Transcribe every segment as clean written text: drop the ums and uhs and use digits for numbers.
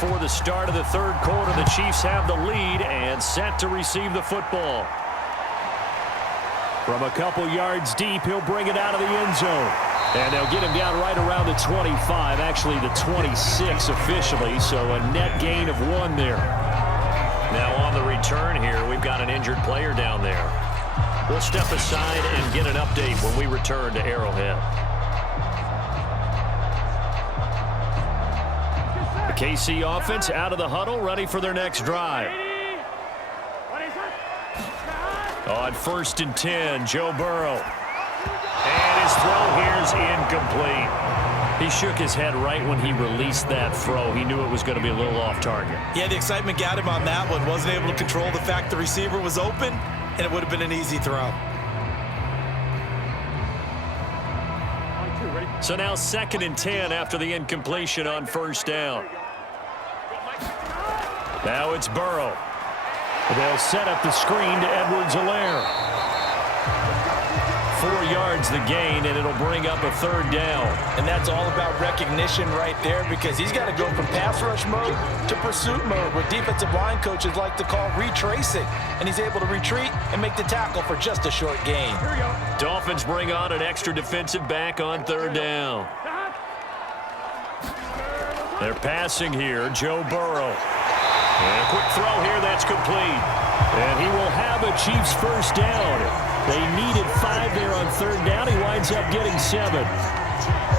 before the start of the third quarter. The Chiefs have the lead and set to receive the football. From a couple yards deep, he'll bring it out of the end zone. And they'll get him down right around the 25, actually the 26 officially, so a net gain of 1 there. Now on the return here, we've got an injured player down there. We'll step aside and get an update when we return to Arrowhead. The KC offense out of the huddle, ready for their next drive. On 1st and 10, Joe Burrow. And his throw here is incomplete. He shook his head right when he released that throw. He knew it was going to be a little off target. Yeah, the excitement got him on that one. Wasn't able to control the fact the receiver was open, and it would have been an easy throw. So now 2nd and 10 after the incompletion on 1st down. Now it's Burrow. They'll set up the screen to Edwards-Helaire. 4 yards the gain, and it'll bring up a 3rd down. And that's all about recognition right there, because he's got to go from pass rush mode to pursuit mode, what defensive line coaches like to call retracing. And he's able to retreat and make the tackle for just a short gain. Here we go. Dolphins bring on an extra defensive back on 3rd down. They're passing here, Joe Burrow. And a quick throw here, that's complete. And he will have a Chiefs 1st down. They needed 5 there on 3rd down. He winds up getting 7.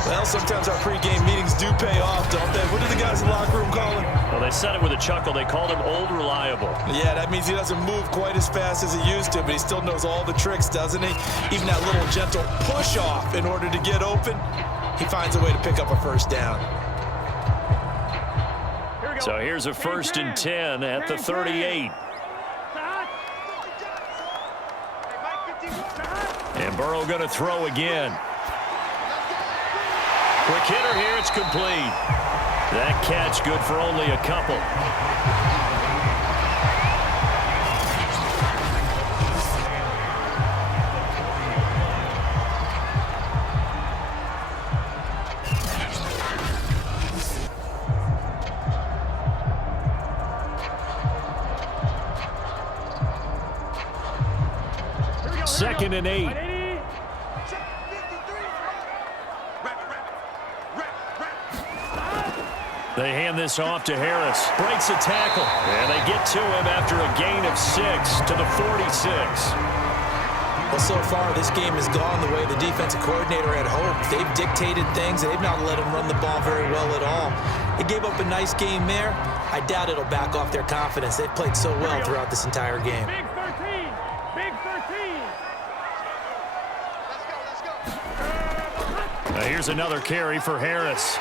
Well, sometimes our pregame meetings do pay off, don't they? What did the guys in the locker room call him? Well, they said it with a chuckle. They called him Old Reliable. Yeah, that means he doesn't move quite as fast as he used to, but he still knows all the tricks, doesn't he? Even that little gentle push-off in order to get open, he finds a way to pick up a 1st down. So here's a 1st and 10 at the 38. And Burrow going to throw again. Quick hitter here, it's complete. That catch good for only a couple. Second and 8. They hand this off to Harris. Breaks a tackle. And they get to him after a gain of 6 to the 46. Well, so far, this game has gone the way the defensive coordinator had hoped. They've dictated things, and they've not let him run the ball very well at all. They gave up a nice game there. I doubt it'll back off their confidence. They've played so well throughout this entire game. Big 13. Big 13. Now here's another carry for Harris.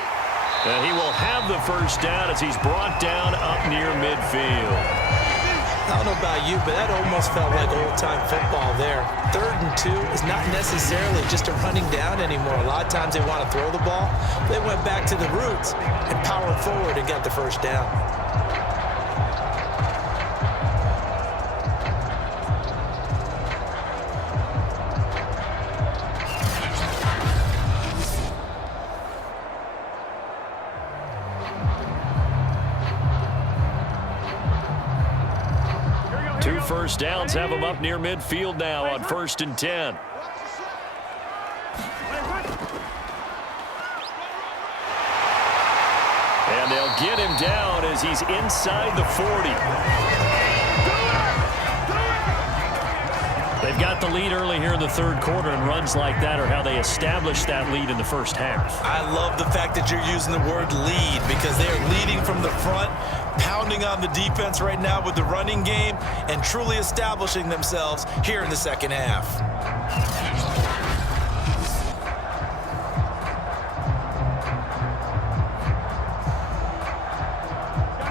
And he will have the 1st down as he's brought down up near midfield. I don't know about you, but that almost felt like old-time football there. 3rd and 2 is not necessarily just a running down anymore. A lot of times they want to throw the ball. They went back to the roots and powered forward and got the 1st down. Two 1st downs have them up near midfield now on 1st and 10. And they'll get him down as he's inside the 40. They've got the lead early here in the 3rd quarter, and runs like that are how they established that lead in the 1st half. I love the fact that you're using the word lead, because they are leading from the front, pounding on the defense right now with the running game, and truly establishing themselves here in the 2nd half.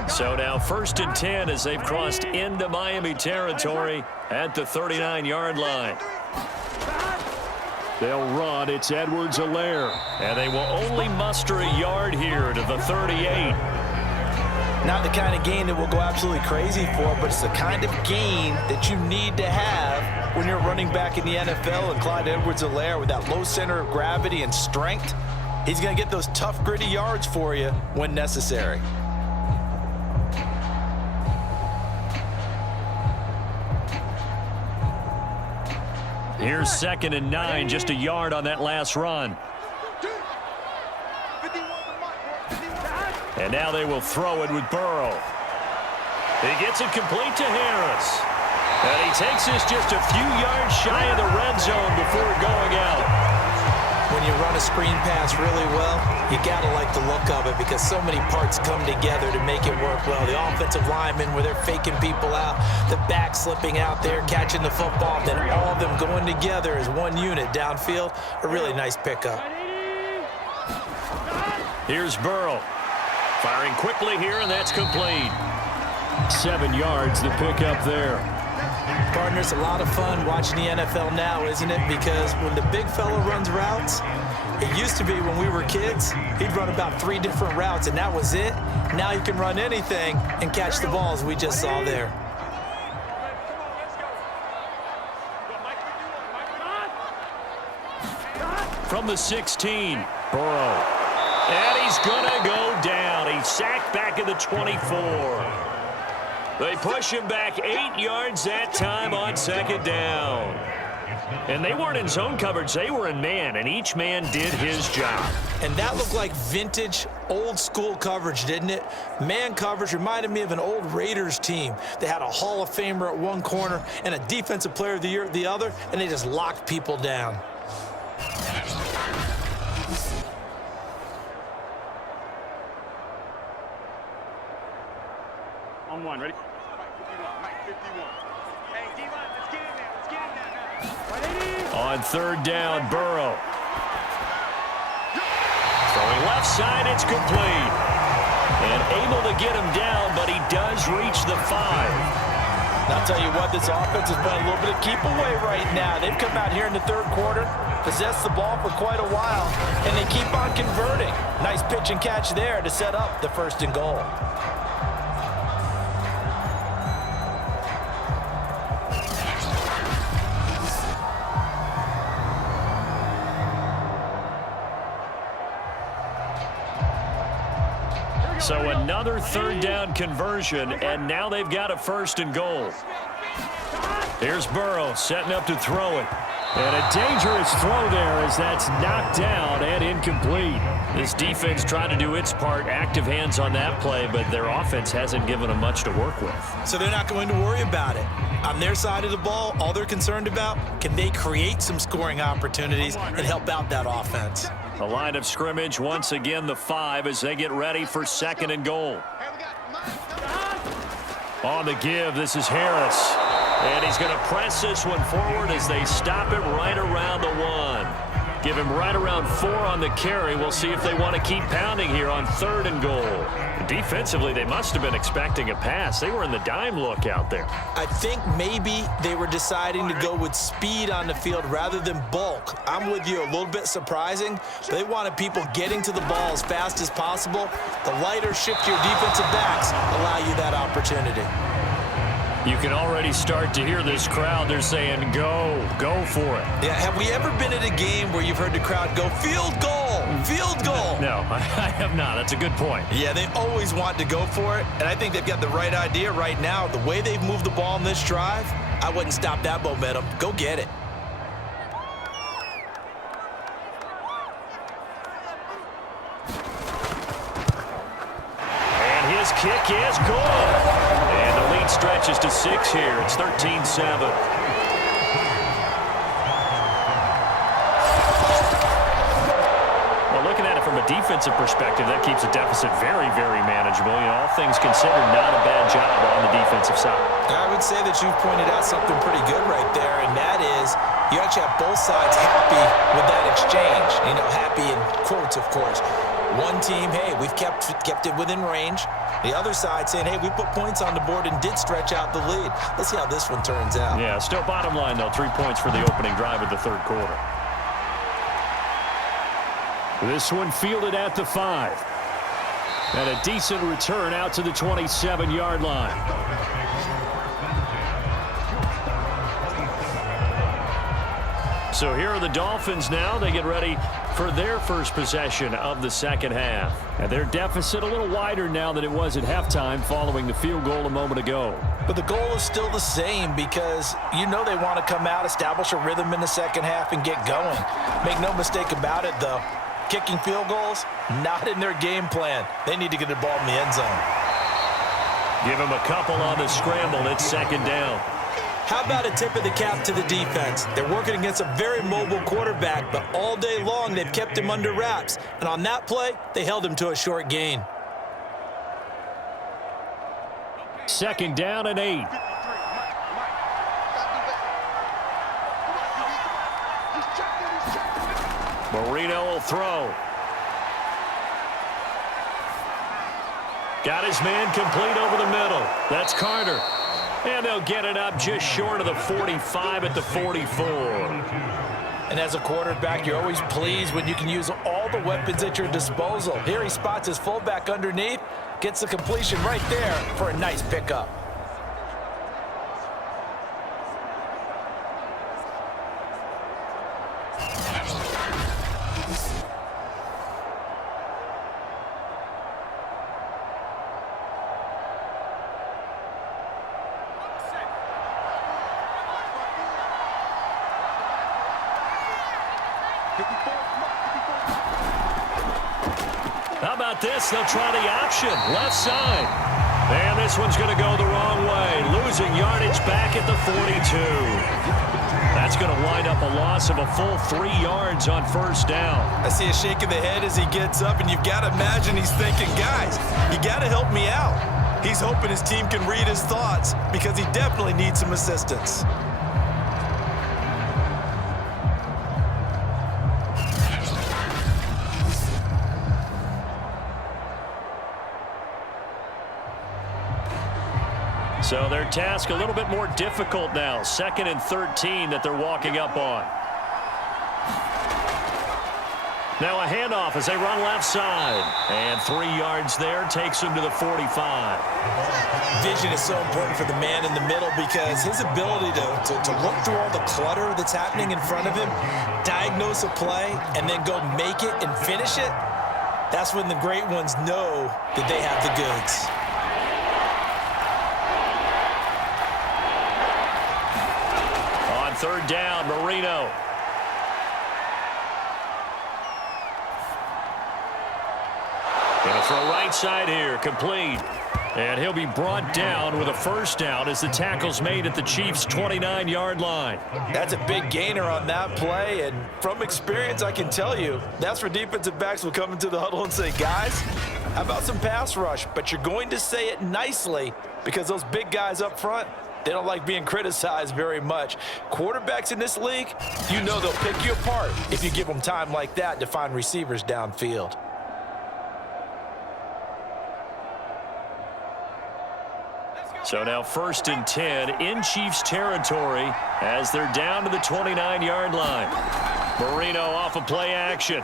So now 1st and 10 as they've crossed into Miami territory at the 39-yard line. They'll run. It's Edwards-Helaire. And they will only muster a yard here to the 38. Not the kind of gain that we'll go absolutely crazy for, but it's the kind of gain that you need to have when you're running back in the NFL. And Clyde Edwards-Helaire, with that low center of gravity and strength, he's going to get those tough, gritty yards for you when necessary. Here's 2nd and 9, just a yard on that last run. And now they will throw it with Burrow. He gets it complete to Harris. And he takes this just a few yards shy of the red zone before going out. When you run a screen pass really well, you got to like the look of it because so many parts come together to make it work well. The offensive linemen where they're faking people out, the back slipping out there, catching the football, then all of them going together as one unit downfield. A really nice pickup. Here's Burrow. Firing quickly here, and that's complete. 7 yards, the pickup there. Partners, a lot of fun watching the NFL now, isn't it? Because when the big fella runs routes, it used to be when we were kids, he'd run about 3 different routes, and that was it. Now you can run anything and catch the balls we just saw there. From the 16, Burrow. And he's going to go down. He's sacked back at the 24. They push him back 8 yards that time on 2nd down. And they weren't in zone coverage. They were in man, and each man did his job. And that looked like vintage, old-school coverage, didn't it? Man coverage reminded me of an old Raiders team. They had a Hall of Famer at one corner and a Defensive Player of the Year at the other, and they just locked people down. On one, ready? Mike 51. Hey, D-line, let's get in there. Let's get in there now. On 3rd down, Burrow. Throwing left side, it's complete. And able to get him down, but he does reach the 5. I'll tell you what, this offense has been a little bit of keep away right now. They've come out here in the 3rd quarter, possessed the ball for quite a while, and they keep on converting. Nice pitch and catch there to set up the 1st and goal. So another 3rd down conversion, and now they've got a 1st and goal. Here's Burrow setting up to throw it. And a dangerous throw there as that's knocked down and incomplete. This defense trying to do its part, active hands on that play, but their offense hasn't given them much to work with. So they're not going to worry about it. On their side of the ball, all they're concerned about, can they create some scoring opportunities and help out that offense? The line of scrimmage, once again, the 5 as they get ready for 2nd and goal. On the give, this is Harris. And he's going to press this one forward as they stop it right around the 1. Give him right around 4 on the carry. We'll see if they want to keep pounding here on 3rd and goal. Defensively, they must have been expecting a pass. They were in the dime look out there. I think maybe they were deciding to go with speed on the field rather than bulk. I'm with you, a little bit surprising. They wanted people getting to the ball as fast as possible. The lighter, shiftier defensive backs allow you that opportunity. You can already start to hear this crowd. They're saying, go for it. Yeah, have we ever been at a game where you've heard the crowd go, field goal, field goal? No, I have not. That's a good point. Yeah, they always want to go for it, and I think they've got the right idea right now. The way they've moved the ball in this drive, I wouldn't stop that momentum. Go get it. And his kick is good. And the lead stretches to 6 here. It's 13-7. Well, looking at it from a defensive perspective, that keeps the deficit very, very manageable. You know, all things considered, not a bad job on the defensive side. I would say that you've pointed out something pretty good right there, and that is you actually have both sides happy with that exchange. You know, happy in quotes, of course. One team, hey, we've kept it within range. The other side saying, hey, we put points on the board and did stretch out the lead. Let's see how this one turns out. Yeah, still bottom line, though, 3 points for the opening drive of the 3rd quarter. This one fielded at the 5. And a decent return out to the 27-yard line. So here are the Dolphins now. They get ready for their first possession of the second half. And their deficit a little wider now than it was at halftime following the field goal a moment ago. But the goal is still the same because you know they want to come out, establish a rhythm in the second half, and get going. Make no mistake about it, though. Kicking field goals, not in their game plan. They need to get the ball in the end zone. Give them a couple on the scramble. It's second down. How about a tip of the cap to the defense? They're working against a very mobile quarterback, but all day long they've kept him under wraps. And on that play, they held him to a short gain. Second down and 8. Marino will throw. Got his man complete over the middle. That's Carter. And they'll get it up just short of the 45 at the 44. And as a quarterback, you're always pleased when you can use all the weapons at your disposal. Here he spots his fullback underneath, gets the completion right there for a nice pickup. How about this? They'll try the option. Left side. And this one's going to go the wrong way. Losing yardage back at the 42. That's going to wind up a loss of a full 3 yards on first down. I see a shake of the head as he gets up, and you've got to imagine he's thinking, guys, you got to help me out. He's hoping his team can read his thoughts because he definitely needs some assistance. So their task a little bit more difficult now. 2nd and 13 that they're walking up on. Now a handoff as they run left side. And 3 yards there takes him to the 45. Vision is so important for the man in the middle because his ability to look through all the clutter that's happening in front of him, diagnose a play, and then go make it and finish it, that's when the great ones know that they have the goods. Third down, Marino. Gonna throw right side here, complete. And he'll be brought down with a first down as the tackle's made at the Chiefs' 29-yard line. That's a big gainer on that play, and from experience, I can tell you, that's where defensive backs will come into the huddle and say, guys, how about some pass rush? But you're going to say it nicely because those big guys up front, they don't like being criticized very much. Quarterbacks in this league, you know they'll pick you apart if you give them time like that to find receivers downfield. So now 1st and 10 in Chiefs territory as they're down to the 29-yard line. Marino off of play action.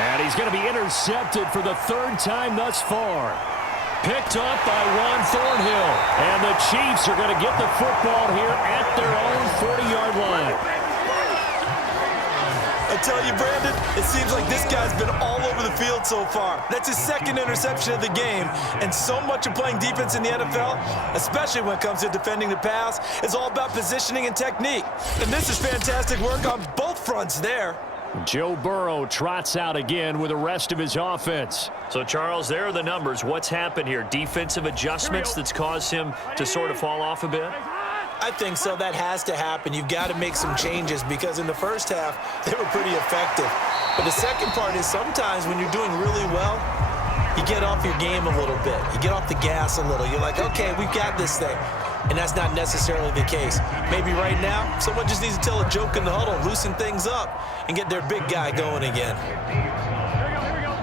And he's going to be intercepted for the 3rd time thus far. Picked up by Juan Thornhill. And the Chiefs are going to get the football here at their own 40-yard line. I tell you, Brandon, it seems like this guy's been all over the field so far. That's his 2nd interception of the game. And so much of playing defense in the NFL, especially when it comes to defending the pass, is all about positioning and technique. And this is fantastic work on both fronts there. Joe Burrow trots out again with the rest of his offense. So, Charles, there are the numbers. What's happened here? Defensive adjustments that's caused him to sort of fall off a bit? I think so. That has to happen. You've got to make some changes because in the first half, they were pretty effective. But the second part is sometimes when you're doing really well, you get off your game a little bit. You get off the gas a little. You're like, okay, we've got this thing. And that's not necessarily the case. Maybe right now, someone just needs to tell a joke in the huddle, loosen things up, and get their big guy going again. Here we go.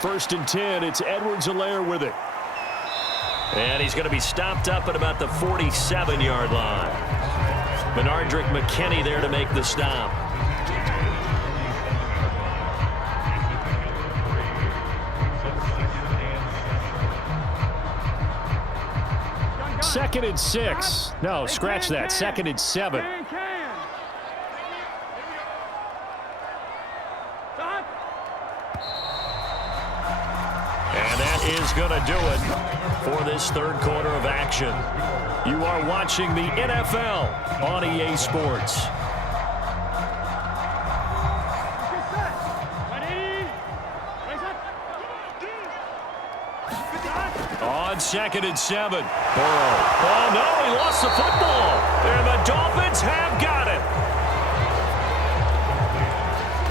1st and 10, it's Edwards-Helaire with it. And he's going to be stopped up at about the 47-yard line. Benardrick McKinney there to make the stop. second and 6. No, scratch that. Second and 7. And that is going to do it for this third quarter of action. You are watching the NFL on EA Sports. On second and 7. Burrow. Oh, no, he lost the football. And the Dolphins have got it.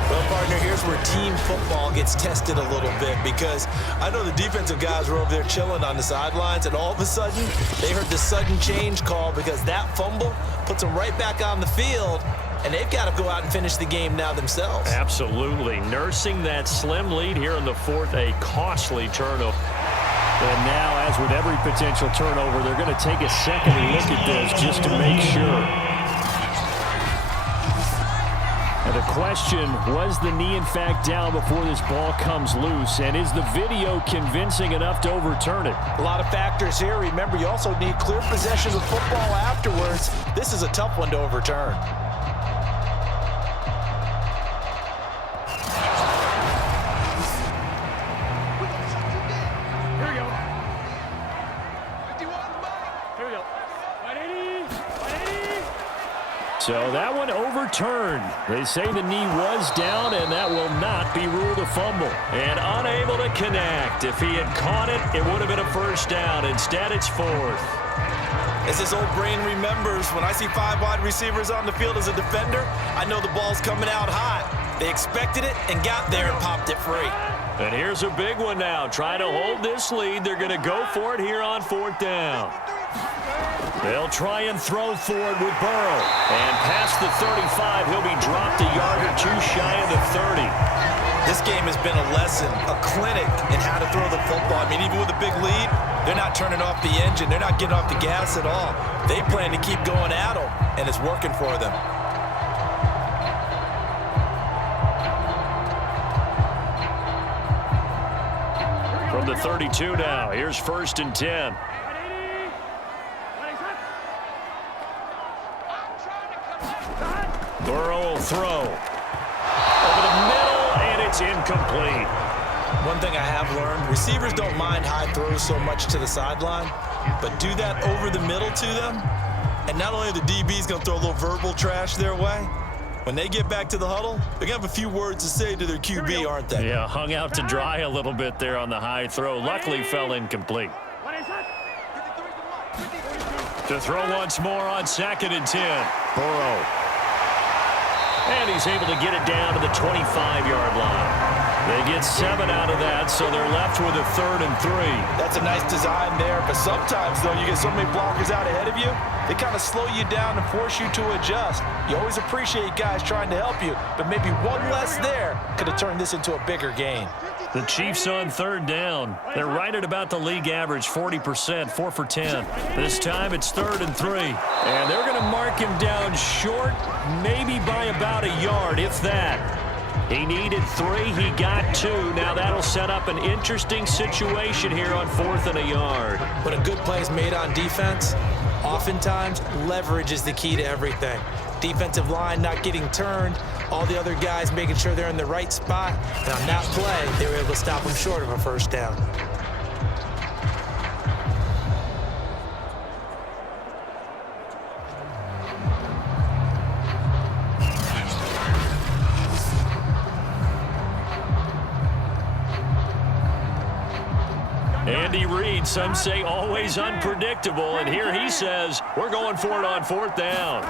Well, partner, here's where team football gets tested a little bit, because I know the defensive guys were over there chilling on the sidelines, and all of a sudden they heard the sudden change call because that fumble puts them right back on the field, and they've got to go out and finish the game now themselves. Absolutely. Nursing that slim lead here in the fourth, a costly turnover. And now, as with every potential turnover, they're going to take a second look at this just to make sure. And the question, was the knee in fact down before this ball comes loose? And is the video convincing enough to overturn it? A lot of factors here. Remember, you also need clear possession of football afterwards. This is a tough one to overturn. So that one overturned. They say the knee was down, and that will not be ruled a fumble. And unable to connect. If he had caught it, it would have been a first down. Instead, it's fourth. As his old brain remembers, when I see 5 wide receivers on the field as a defender, I know the ball's coming out hot. They expected it and got there and popped it free. And here's a big one now. Trying to hold this lead. They're going to go for it here on fourth down. They'll try and throw forward with Burrow. And past the 35, he'll be dropped a yard or two shy of the 30. This game has been a lesson, a clinic in how to throw the football. I mean, even with a big lead, they're not turning off the engine. They're not getting off the gas at all. They plan to keep going at them, and it's working for them. From the 32 now, here's first and 10. Burrow will throw. Over the middle, and it's incomplete. One thing I have learned, receivers don't mind high throws so much to the sideline, but do that over the middle to them, and not only are the DBs going to throw a little verbal trash their way, when they get back to the huddle, they're going to have a few words to say to their QB, aren't they? Yeah, hung out to dry a little bit there on the high throw. Luckily, fell incomplete. To throw once more on second and 10. Burrow. And he's able to get it down to the 25-yard line. They get 7 out of that, so they're left with a 3rd and 3. That's a nice design there, but sometimes, though, you get so many blockers out ahead of you, they kind of slow you down and force you to adjust. You always appreciate guys trying to help you, but maybe one less there could have turned this into a bigger gain. The Chiefs on 3rd down. They're right at about the league average, 40%, 4 for 10. This time it's 3rd and 3. And they're going to mark him down short, maybe by about a yard, if that. He needed 3, he got 2. Now that'll set up an interesting situation here on 4th and a yard. When a good play is made on defense, oftentimes leverage is the key to everything. Defensive line not getting turned, all the other guys making sure they're in the right spot. And on that play, they were able to stop them short of a first down. Andy Reid, some say always unpredictable, and here he says, we're going for it on 4th down.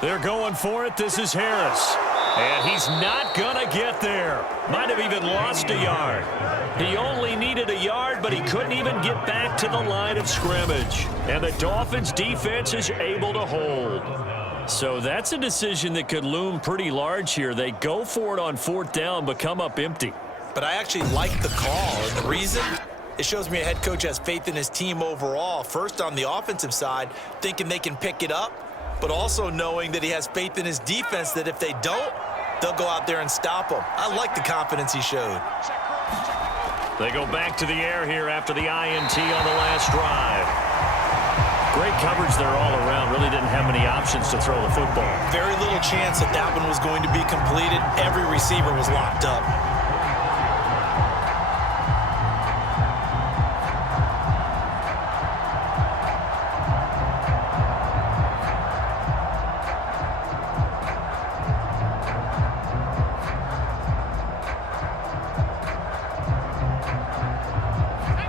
They're going for it. This is Harris. And he's not going to get there. Might have even lost a yard. He only needed a yard, but he couldn't even get back to the line of scrimmage. And the Dolphins defense is able to hold. So that's a decision that could loom pretty large here. They go for it on 4th down, but come up empty. But I actually like the call, and the reason? It shows me a head coach has faith in his team overall. First, on the offensive side, thinking they can pick it up, but also knowing that he has faith in his defense that if they don't, they'll go out there and stop them. I like the confidence he showed. They go back to the air here after the INT on the last drive. Great coverage there all around. Really didn't have many options to throw the football. Very little chance that that one was going to be completed. Every receiver was locked up.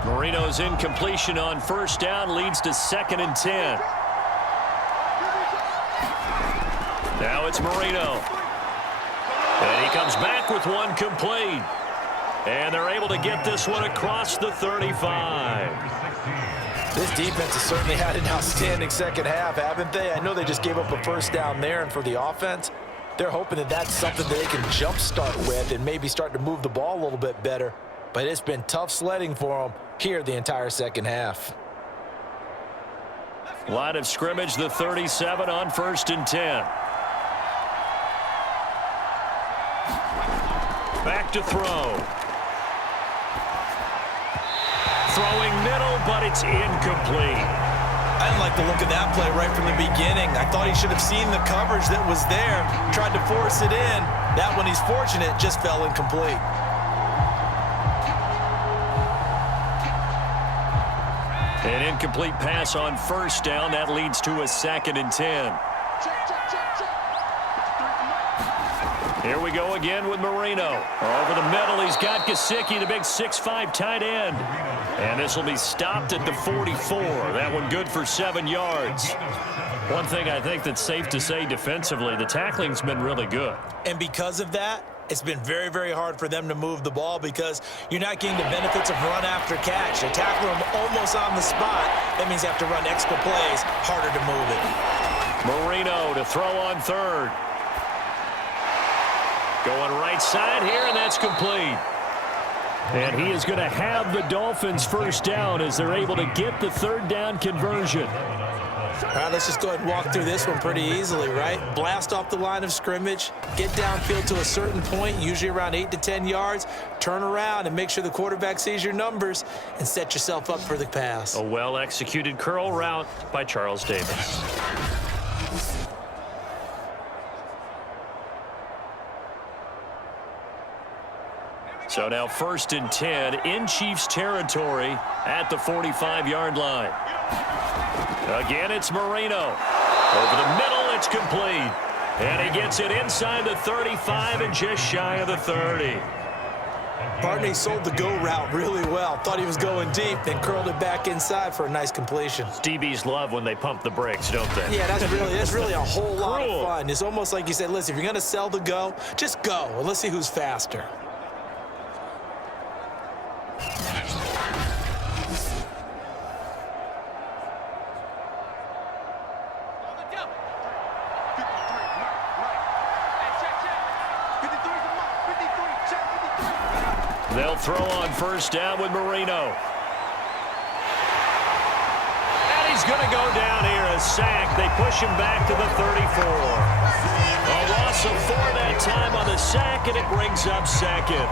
Marino's incompletion on first down leads to 2nd and 10. Now it's Marino. And he comes back with one complete. And they're able to get this one across the 35. This defense has certainly had an outstanding second half, haven't they? I know they just gave up a first down there, and for the offense, they're hoping that that's something that they can jumpstart with and maybe start to move the ball a little bit better. But it's been tough sledding for them here the entire second half. Line of scrimmage, the 37 on 1st and 10. Back to throw. Throwing middle, but it's incomplete. I didn't like the look of that play right from the beginning. I thought he should have seen the coverage that was there, tried to force it in. That one, he's fortunate, just fell incomplete. An incomplete pass on first down. That leads to a 2nd and 10. Here we go again with Marino. Over the middle, he's got Gesicki, the big 6'5" tight end. And this will be stopped at the 44. That one good for 7 yards. One thing I think that's safe to say defensively, the tackling's been really good. And because of that, it's been very, very hard for them to move the ball because you're not getting the benefits of run after catch. They tackle them almost on the spot. That means they have to run extra plays, harder to move it. Marino to throw on 3rd. Going right side here, and that's complete. And he is going to have the Dolphins first down as they're able to get the 3rd down conversion. All right, let's just go ahead and walk through this one pretty easily, right? Blast off the line of scrimmage, get downfield to a certain point, usually around 8 to 10 yards, turn around and make sure the quarterback sees your numbers and set yourself up for the pass. A well-executed curl route by Charles Davis. So now 1st and 10 in Chiefs territory at the 45-yard line. Again, it's Marino. Over the middle, it's complete. And he gets it inside the 35 and just shy of the 30. Barney sold the go route really well. Thought he was going deep, then curled it back inside for a nice completion. DBs love when they pump the brakes, don't they? Yeah, that's really a whole lot of fun. It's almost like you said, listen, if you're going to sell the go, just go, and let's see who's faster. They'll throw on first down with Marino. And he's going to go down here, a sack. They push him back to the 34. A loss of 4 that time on the sack, and it brings up 2nd.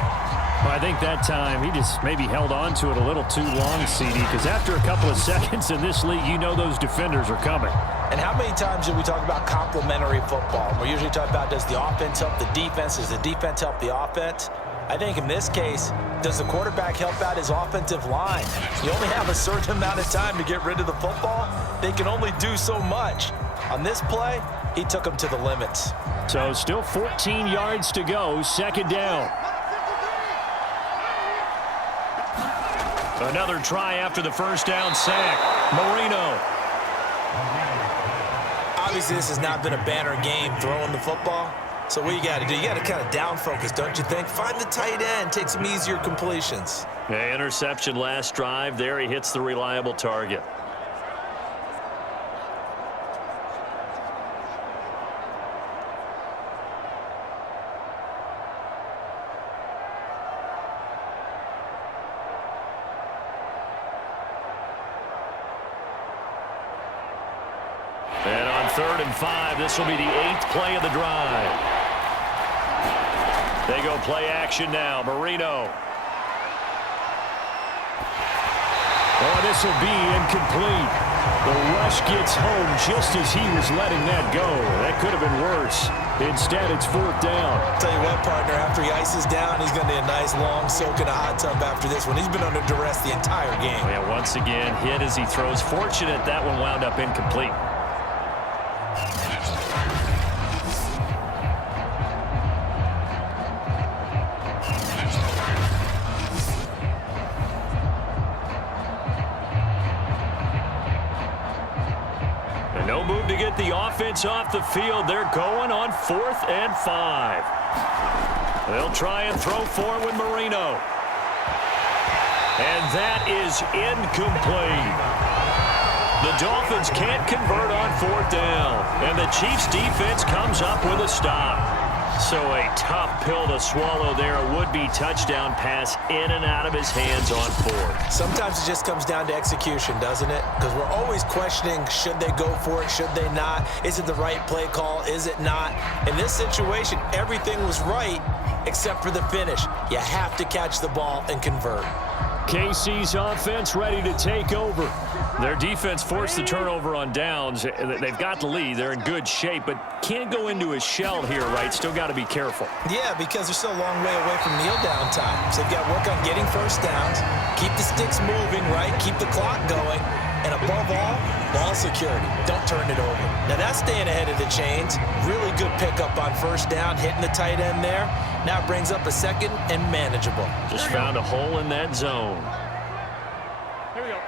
Well, I think that time he just maybe held on to it a little too long, CD, because after a couple of seconds in this league, you know those defenders are coming. And how many times do we talk about complementary football? We usually talk about, does the offense help the defense? Does the defense help the offense? I think in this case, does the quarterback help out his offensive line? You only have a certain amount of time to get rid of the football. They can only do so much. On this play, he took them to the limits. So still 14 yards to go, 2nd down. Another try after the first down sack. Marino. Obviously, this has not been a banner game throwing the football. So what you got to do, you got to kind of down focus, don't you think? Find the tight end, take some easier completions. Yeah, interception last drive. There he hits the reliable target. And on 3rd and 5, this will be the 8th play of the drive. They go play action now. Marino. Oh, this will be incomplete. The rush gets home just as he was letting that go. That could have been worse. Instead, it's 4th down. Tell you what, partner, after he ices down, he's going to need a nice long soak in a hot tub after this one. He's been under duress the entire game. Yeah, once again, hit as he throws. Fortunate that one wound up incomplete. No move to get the offense off the field. They're going on 4th and 5. They'll try and throw for with Marino. And that is incomplete. The Dolphins can't convert on 4th down. And the Chiefs defense comes up with a stop. So a tough pill to swallow there. A would-be touchdown pass in and out of his hands on 4th. Sometimes it just comes down to execution, doesn't it? Because we're always questioning, should they go for it, should they not? Is it the right play call, is it not? In this situation, everything was right except for the finish. You have to catch the ball and convert. KC's offense ready to take over. Their defense forced the turnover on downs. They've got the lead. They're in good shape, but can't go into a shell here, right? Still got to be careful. Yeah, because they're still a long way away from kneel down time. So they've got to work on getting first downs, keep the sticks moving, right? Keep the clock going. And above all, ball security. Don't turn it over. Now that's staying ahead of the chains. Really good pickup on first down, hitting the tight end there. Now it brings up a 2nd and manageable. Just found a hole in that zone. Here we go.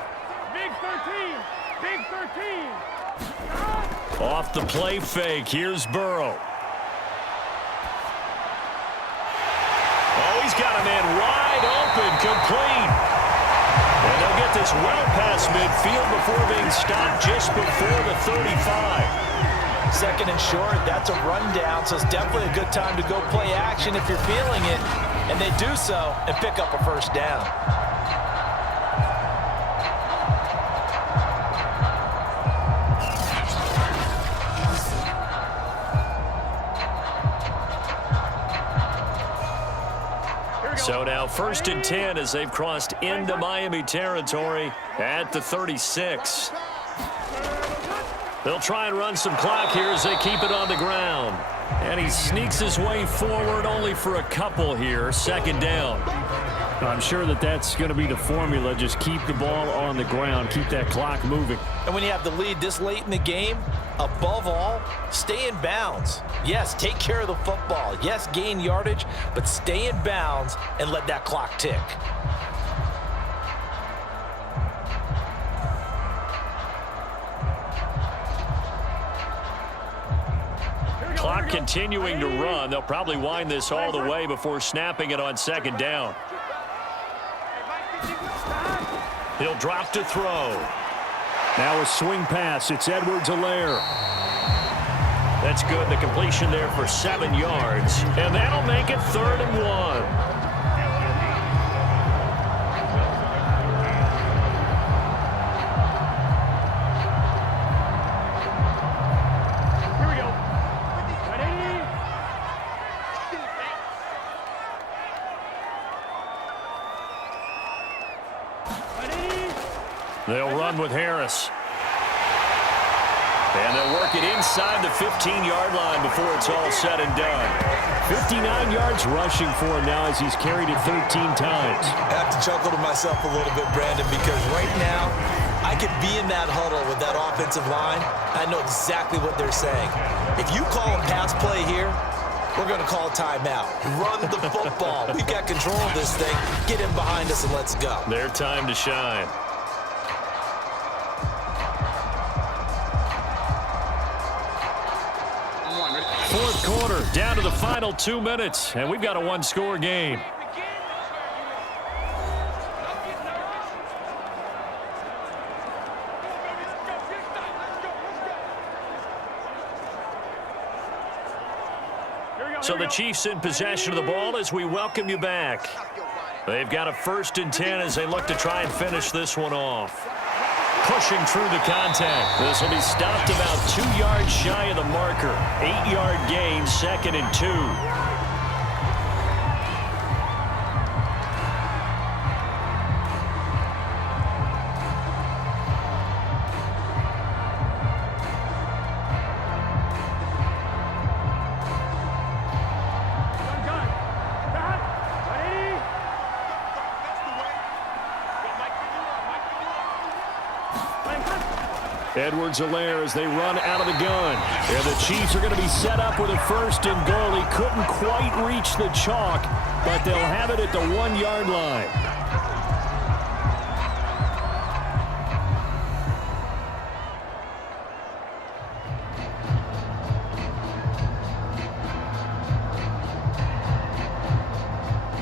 Big 13. Big 13. Off the play fake. Here's Burrow. Oh, he's got a man wide open, complete. And they'll get this well past midfield before being stopped just before the 35. 2nd and short, that's a rundown, so it's definitely a good time to go play action if you're feeling it. And they do so and pick up a first down. So now 1st and 10 as they've crossed into Miami territory at the 36. They'll try and run some clock here as they keep it on the ground. And he sneaks his way forward only for a couple here. 2nd down. I'm sure that's going to be the formula. Just keep the ball on the ground. Keep that clock moving. And when you have the lead this late in the game, above all, stay in bounds. Yes, take care of the football. Yes, gain yardage, but stay in bounds and let that clock tick. Clock continuing to run. They'll probably wind this all the way before snapping it on 2nd down. He'll drop to throw. Now a swing pass. It's Edwards-Helaire. That's good. The completion there for 7 yards. And that'll make it 3rd and 1. They'll run with Harris. And they'll work it inside the 15-yard line before it's all said and done. 59 yards rushing for him now as he's carried it 13 times. I have to chuckle to myself a little bit, Brandon, because right now I could be in that huddle with that offensive line. I know exactly what they're saying. If you call a pass play here, we're going to call timeout. Run the football. We've got control of this thing. Get in behind us and let's go. Their time to shine. Fourth quarter, down to the final 2 minutes, and we've got a one-score game. So the Chiefs in possession of the ball as we welcome you back. They've got a 1st and 10 as they look to try and finish this one off. Pushing through the contact. This will be stopped about 2 yards shy of the marker. 8-yard gain, 2nd and 2. Edwards-Helaire as they run out of the gun. And the Chiefs are going to be set up with a 1st and goal. He couldn't quite reach the chalk, but they'll have it at the 1-yard line.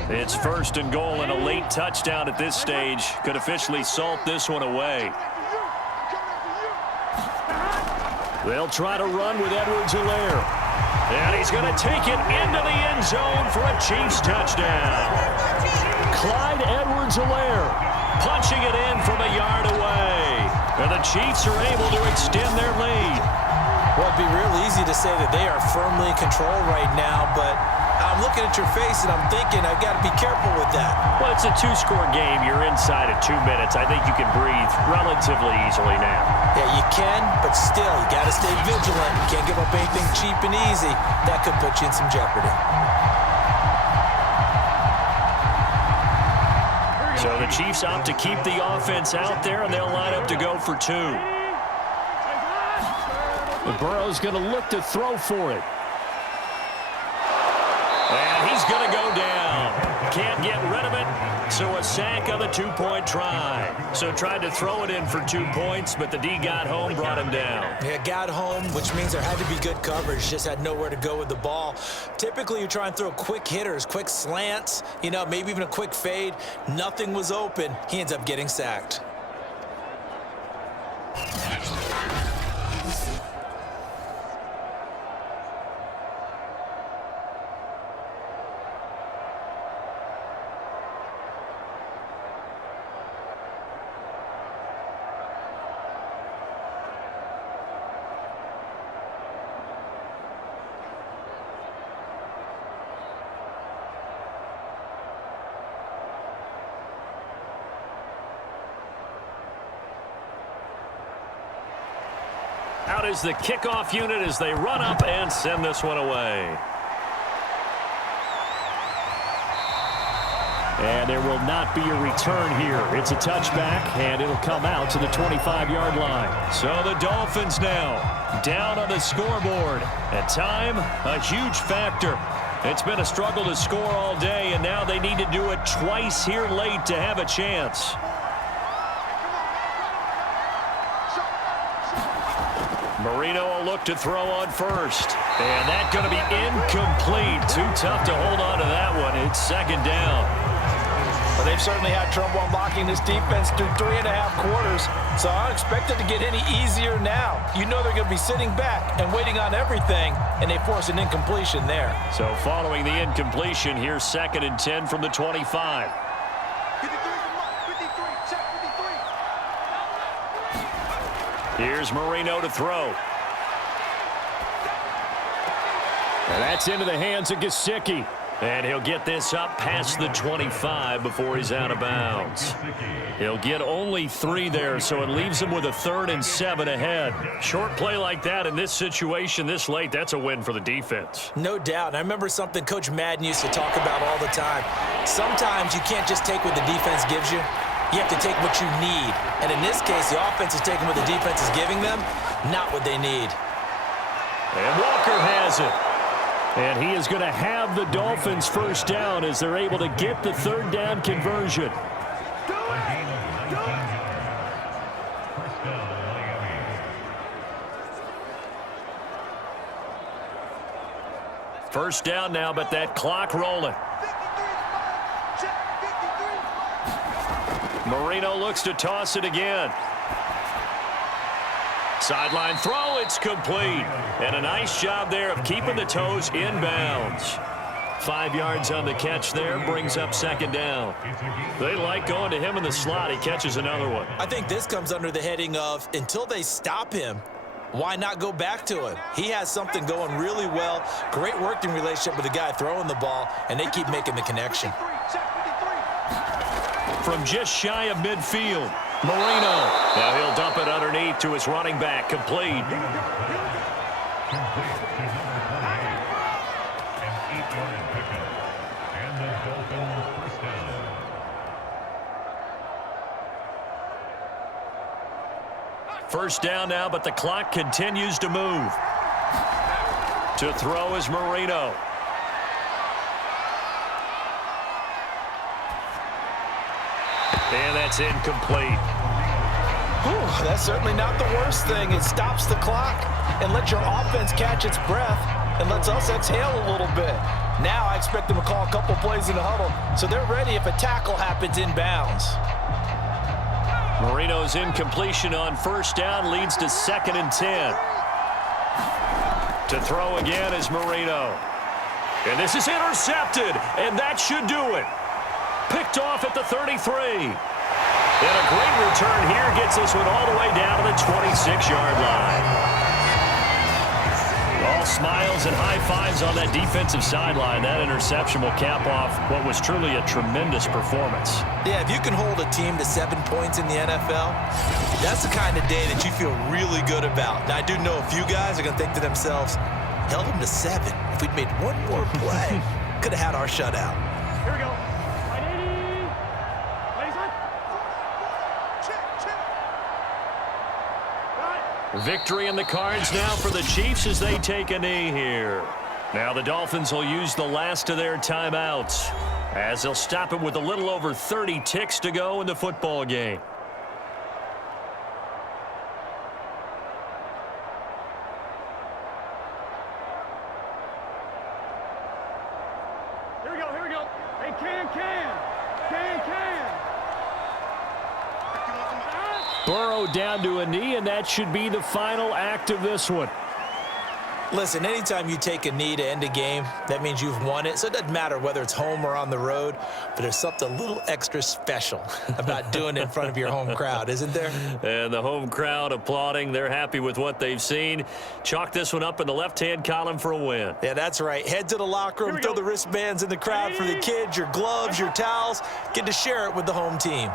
It's 1st and goal, and a late touchdown at this stage could officially salt this one away. They'll try to run with Edwards-Helaire. And he's going to take it into the end zone for a Chiefs touchdown. Clyde Edwards-Helaire Punching it in from a yard away. And the Chiefs are able to extend their lead. Well, it'd be real easy to say that they are firmly in control right now, but I'm looking at your face and I'm thinking I've got to be careful with that. Well, it's a 2-score game. You're inside of 2 minutes. I think you can breathe relatively easily now. Yeah, you can, but still, you got to stay vigilant. You can't give up anything cheap and easy. That could put you in some jeopardy. So the Chiefs opt to keep the offense out there, and they'll line up to go for 2. Burrow's going to look to throw for it. And he's going to go down. Can't get rid of it, so a sack on the 2-point try. So tried to throw it in for 2 points, but the D got home, brought him down. Yeah, got home, which means there had to be good coverage. Just had nowhere to go with the ball. Typically, you try and throw quick hitters, quick slants, maybe even a quick fade. Nothing was open. He ends up getting sacked. Out is the kickoff unit as they run up and send this one away. And there will not be a return here. It's a touchback, and it'll come out to the 25-yard line. So the Dolphins now down on the scoreboard. At time, a huge factor. It's been a struggle to score all day, and now they need to do it twice here late to have a chance. Marino will look to throw on first. And that's going to be incomplete. Too tough to hold on to that one. It's 2nd down. Well, they've certainly had trouble unlocking this defense through 3.5 quarters, so I don't expect it to get any easier now. You know they're going to be sitting back and waiting on everything, and they force an incompletion there. So following the incompletion, here's 2nd and 10 from the 25. 53, check 53. Here's Marino to throw. And that's into the hands of Gesicki. And he'll get this up past the 25 before he's out of bounds. He'll get only 3 there, so it leaves him with a 3rd and 7 ahead. Short play like that in this situation this late, that's a win for the defense. No doubt. I remember something Coach Madden used to talk about all the time. Sometimes you can't just take what the defense gives you. You have to take what you need. And in this case, the offense is taking what the defense is giving them, not what they need. And Walker has it. And he is going to have the Dolphins first down as they're able to get the 3rd down conversion. First down now, but that clock rolling. Marino looks to toss it again. Sideline throw, it's complete. And a nice job there of keeping the toes inbounds. 5 yards on the catch there, brings up 2nd down. They like going to him in the slot. He catches another one. I think this comes under the heading of, until they stop him, why not go back to him? He has something going really well. Great working relationship with the guy throwing the ball, and they keep making the connection. From just shy of midfield, Marino. Now he'll dump it underneath to his running back, complete. First down now, but the clock continues to move. To throw is Marino. And that's incomplete. Whew, that's certainly not the worst thing. It stops the clock and lets your offense catch its breath and lets us exhale a little bit. Now I expect them to call a couple plays in the huddle, so they're ready if a tackle happens inbounds. Marino's incompletion on first down leads to 2nd and 10. To throw again is Marino. And this is intercepted, and that should do it. Picked off at the 33. And a great return here gets this one all the way down to the 26-yard line. All smiles and high fives on that defensive sideline. That interception will cap off what was truly a tremendous performance. Yeah, if you can hold a team to 7 points in the NFL, that's the kind of day that you feel really good about. Now, I do know a few guys are going to think to themselves, held them to 7. If we'd made one more play, could have had our shutout. Here we go. 180. Ladies on. Check, check. Got it. Victory in the cards now for the Chiefs as they take a knee here. Now the Dolphins will use the last of their timeouts as they'll stop it with a little over 30 ticks to go in the football game. Here we go, here we go. Hey, can. Burrow down to a knee, and that should be the final act of this one. Listen, anytime you take a knee to end a game, that means you've won it. So it doesn't matter whether it's home or on the road, but there's something a little extra special about doing it in front of your home crowd, isn't there? And the home crowd applauding. They're happy with what they've seen. Chalk this one up in the left-hand column for a win. Yeah, that's right. Head to the locker room, throw the wristbands in the crowd for the kids, your gloves, your towels. Get to share it with the home team.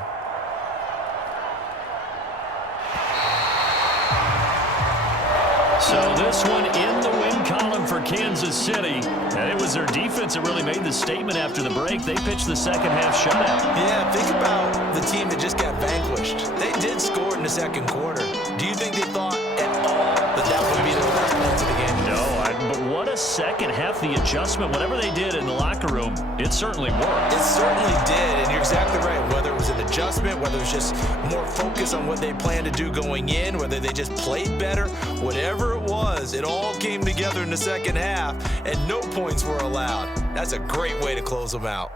So this one in the win column for Kansas City. And it was their defense that really made the statement after the break. They pitched the second half shutout. Yeah, think about the team that just got vanquished. They did score in the second quarter. Do you think they thought at all that that would be the last points of the game? No, but what a second half. The adjustment, whatever they did in the locker room, it certainly worked. It certainly did, and you're exactly right. Whether it was an adjustment, whether it was just more focus on what they planned to do going in, whether they just played better, whatever it was, it all came together in the second half, and no points were allowed. That's a great way to close them out.